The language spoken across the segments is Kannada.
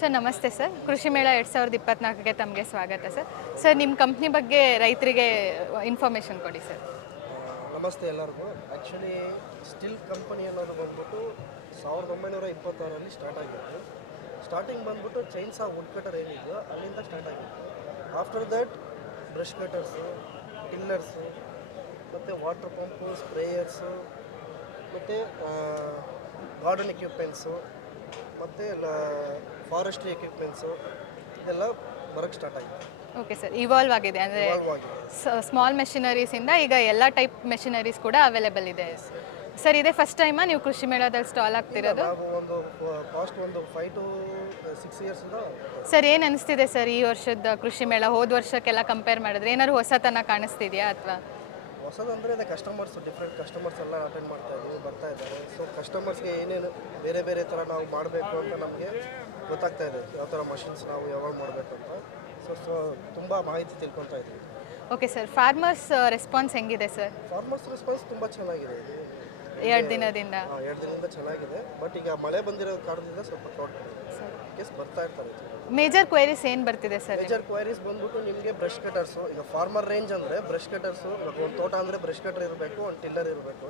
ಸರ್ ನಮಸ್ತೆ ಸರ್. ಕೃಷಿ ಮೇಳ 2024ಗೆ ತಮಗೆ ಸ್ವಾಗತ ಸರ್. ಸರ್ ನಿಮ್ಮ ಕಂಪ್ನಿ ಬಗ್ಗೆ ರೈತರಿಗೆ ಇನ್ಫಾರ್ಮೇಷನ್ ಕೊಡಿ ಸರ್. ನಮಸ್ತೆ ಎಲ್ಲರಿಗೂ. ಆ್ಯಕ್ಚುಲಿ ಸ್ಟಿಲ್ ಕಂಪನಿ ಅನ್ನೋದು ಬಂದ್ಬಿಟ್ಟು 1926ರಲ್ಲಿ ಸ್ಟಾರ್ಟ್ ಆಗಿತ್ತು. ಸ್ಟಾರ್ಟಿಂಗ್ ಬಂದ್ಬಿಟ್ಟು ಚೈನ್ಸಾ ವುಡ್ ಕಟರ್ ಏನಿದೆಯೋ ಅಲ್ಲಿಂದ ಸ್ಟಾರ್ಟ್ ಆಗಿತ್ತು. ಆಫ್ಟರ್ ದಟ್ ಬ್ರಷ್ ಕಟರ್ಸು, ಟಿಲ್ಲರ್ಸು, ಮತ್ತು ವಾಟರ್ ಪಂಪು, ಸ್ಪ್ರೇಯರ್ಸು, ಮತ್ತು ಗಾರ್ಡನ್ ಎಕ್ವಿಪ್ಮೆಂಟ್ಸು, ಮತ್ತು ಫಾರೆಸ್ಟ್ರಿ ಎಕ್ವಿಪ್ಮೆಂಟ್ಸು ಇದೆಲ್ಲ ಬರೋಕ್ಕೆ ಸ್ಟಾರ್ಟ್ ಆಗಿದೆ. ಓಕೆ ಸರ್, ಇವಾಲ್ವ್ ಆಗಿದೆ ಅಂದರೆ ಸ್ಮಾಲ್ ಮೆಷಿನರೀಸಿಂದ ಈಗ ಎಲ್ಲ ಟೈಪ್ ಮೆಷಿನರೀಸ್ ಕೂಡ ಅವೈಲೇಬಲ್ ಇದೆ ಸರ್. ಇದೇ ಫಸ್ಟ್ ಟೈಮಾ ನೀವು ಕೃಷಿ ಮೇಳದಲ್ಲಿ ಸ್ಟಾಲ್ ಆಗ್ತಿರೋದು? ನಾವು ಒಂದು ಪಾಸ್ಟ್ ಒಂದು 5 to 6 ಇಯರ್ಸಿಂದ. ಸರ್ ಏನು ಅನಿಸ್ತಿದೆ ಸರ್ ಈ ವರ್ಷದ ಕೃಷಿ ಮೇಳ ಹೋದ ವರ್ಷಕ್ಕೆಲ್ಲ ಕಂಪೇರ್ ಮಾಡಿದ್ರೆ ಏನಾದ್ರು ಹೊಸತನ ಕಾಣಿಸ್ತಿದೆಯಾ ಅಥವಾ? ಹೊಸದಂದರೆ ಅದೇ ಕಸ್ಟಮರ್ಸ್, ಡಿಫ್ರೆಂಟ್ ಕಸ್ಟಮರ್ಸ್ ಎಲ್ಲ ಅಟೆಂಡ್ ಬರ್ತಾ ಇದ್ದಾರೆ. ಸೊ ಕಸ್ಟಮರ್ಸ್ಗೆ ಏನೇನು ಬೇರೆ ಬೇರೆ ಥರ ನಾವು ಮಾಡಬೇಕು ಅಂತ ನಮಗೆ ಗೊತ್ತಾಗ್ತಾ ಇದೆ. ಯಾವ ಥರ ಮಷಿನ್ಸ್ ನಾವು ಯಾವಾಗ ಮಾಡಬೇಕು ಅಂತ. ಸೊ ತುಂಬ ಮಾಹಿತಿ ತಿಳ್ಕೊತಾ ಇದ್ದೀವಿ. ಓಕೆ ಸರ್, ಫಾರ್ಮರ್ಸ್ ರೆಸ್ಪಾನ್ಸ್ ಹೆಂಗಿದೆ ಸರ್? ಫಾರ್ಮರ್ಸ್ ರೆಸ್ಪಾನ್ಸ್ ತುಂಬ ಚೆನ್ನಾಗಿದೆ. ಇದು 2 ದಿನದಿಂದ 2 ದಿನದಿಂದ ಚೆನ್ನಾಗಿದೆ. ಬಟ್ ಈಗ ಮಳೆ ಬಂದಿರೋ ಕಾರಣದಿಂದ ಸ್ವಲ್ಪ ಕೇಸ್ ಬರ್ತಾ ಇರ್ತಾರೆ. ಮೇಜರ್ ಕ್ವೈರೀಸ್ ಏನು ಬರ್ತಿದೆ ಸರ್? ಮೇಜರ್ ಕ್ವೈರೀಸ್ ಬಂದ್ಬಿಟ್ಟು ನಿಮಗೆ ಬ್ರಷ್ ಕಟರ್ಸು. ಈಗ ಫಾರ್ಮರ್ ರೇಂಜ್ ಅಂದರೆ ಬ್ರಷ್ ಕಟರ್ಸು, ಒಂದು ತೋಟ ಅಂದರೆ ಬ್ರಷ್ ಕಟರ್ ಇರಬೇಕು, ಒಂದು ಟಿಲ್ಲರ್ ಇರಬೇಕು,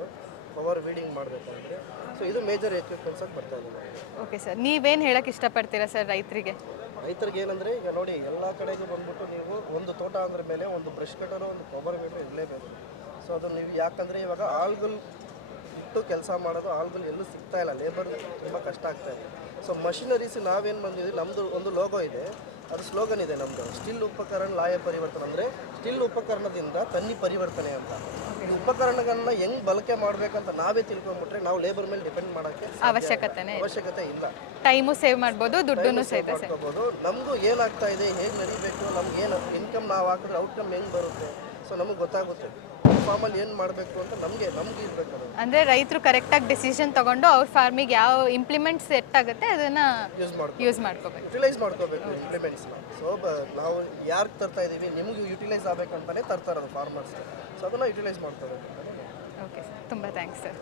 ಪವರ್ ವೀಡಿಂಗ್ ಮಾಡಬೇಕಂದ್ರೆ. ಸೊ ಇದು ಮೇಜರ್ ಎಕ್ವಿಪ್ಮೆಂಟ್ಸ್ ಆಗಿ ಬರ್ತಾ ಇದೆ. ಓಕೆ ಸರ್, ನೀವೇನು ಹೇಳಕ್ಕೆ ಇಷ್ಟಪಡ್ತೀರಾ ಸರ್ ರೈತರಿಗೆ? ರೈತರಿಗೆ ಏನಂದರೆ ಈಗ ನೋಡಿ, ಎಲ್ಲ ಕಡೆಗೂ ಬಂದ್ಬಿಟ್ಟು ನೀವು ಒಂದು ತೋಟ ಅಂದ್ರೆ ಮೇಲೆ ಒಂದು ಬ್ರಷ್ ಕಟರು, ಒಂದು ಪವರ್ ವೀಡರ್ ಇರಲೇಬೇಕು. ಸೊ ಅದು ನೀವು ಯಾಕಂದರೆ ಇವಾಗ ಆಳ್ಗಳು ಇಟ್ಟು ಕೆಲಸ ಮಾಡೋದು, ಆಳ್ಗಳು ಎಲ್ಲೂ ಸಿಗ್ತಾ ಇಲ್ಲ, ಲೇಬರ್ ತುಂಬ ಕಷ್ಟ ಆಗ್ತಾ ಇದೆ. ಸೊ ಮಷಿನರೀಸ್ ನಾವೇನು ಬಂದಿದ್ದೀವಿ, ನಮ್ಮದು ಒಂದು ಲೋಗೋ ಇದೆ, ಅದು ಸ್ಲೋಗನ್ ಇದೆ ನಮ್ಮದು, ಸ್ಟಿಲ್ ಉಪಕರಣ ಲಾಯ ಪರಿವರ್ತನೆ. ಅಂದರೆ ಸ್ಟಿಲ್ ಉಪಕರಣದಿಂದ ತನ್ನಿ ಪರಿವರ್ತನೆ ಅಂತ. ಈ ಉಪಕರಣಗಳನ್ನ ಹೆಂಗೆ ಬಳಕೆ ಮಾಡಬೇಕಂತ ನಾವೇ ತಿಳ್ಕೊಂಬಿಟ್ರೆ ನಾವು ಲೇಬರ್ ಮೇಲೆ ಡಿಪೆಂಡ್ ಮಾಡೋಕ್ಕೆ ಅವಶ್ಯಕತೆ ಇಲ್ಲ. ಟೈಮು ಸೇವ್ ಮಾಡ್ಬೋದು, ದುಡ್ಡನ್ನು ಸೇವ್ ಮಾಡ್ಕೋಬೋದು. ನಮಗೂ ಏನಾಗ್ತಾ ಇದೆ, ಹೇಗೆ ನಡಿಬೇಕು, ನಮ್ಗೆ ಏನು ಇನ್ಕಮ್ ನಾವು ಹಾಕಿದ್ರೆ ಔಟ್ಕಮ್ ಹೆಂಗೆ ಬರುತ್ತೆ, ಸೊ ನಮಗೆ ಗೊತ್ತಾಗುತ್ತೆ ಫಾರ್ಮಲ್ಲಿ ಏನು ಮಾಡಬೇಕು ಅಂತ ನಮಗೆ ಇರಬೇಕು. ಅಂದರೆ ರೈತರು ಕರೆಕ್ಟಾಗಿ ಡಿಸಿಷನ್ ತೊಗೊಂಡು ಅವ್ರ ಫಾರ್ಮಿಗೆ ಯಾವ ಇಂಪ್ಲಿಮೆಂಟ್ಸ್ ಸೆಟ್ ಆಗುತ್ತೆ ಅದನ್ನು ಯೂಸ್ ಮಾಡ್ಕೋಬೇಕು, ಯುಟಿಲೈಸ್ ಮಾಡ್ಕೋಬೇಕು ಇಂಪ್ಲಿಮೆಂಟ್ಸ್ನ. ಸೊ ನಾವು ಯಾರಿಗೆ ತರ್ತಾ ಇದ್ದೀವಿ, ನಿಮಗೆ ಯುಟಿಲೈಸ್ ಆಗಬೇಕಂತಲೇ ತರ್ತಾರೆ ಅದು ಫಾರ್ಮರ್ಸ್. ಸೊ ಅದನ್ನು ಯುಟಿಲೈಸ್ ಮಾಡ್ಕೋಬೇಕು. ಓಕೆ ಸರ್, ತುಂಬ ಥ್ಯಾಂಕ್ಸ್ ಸರ್.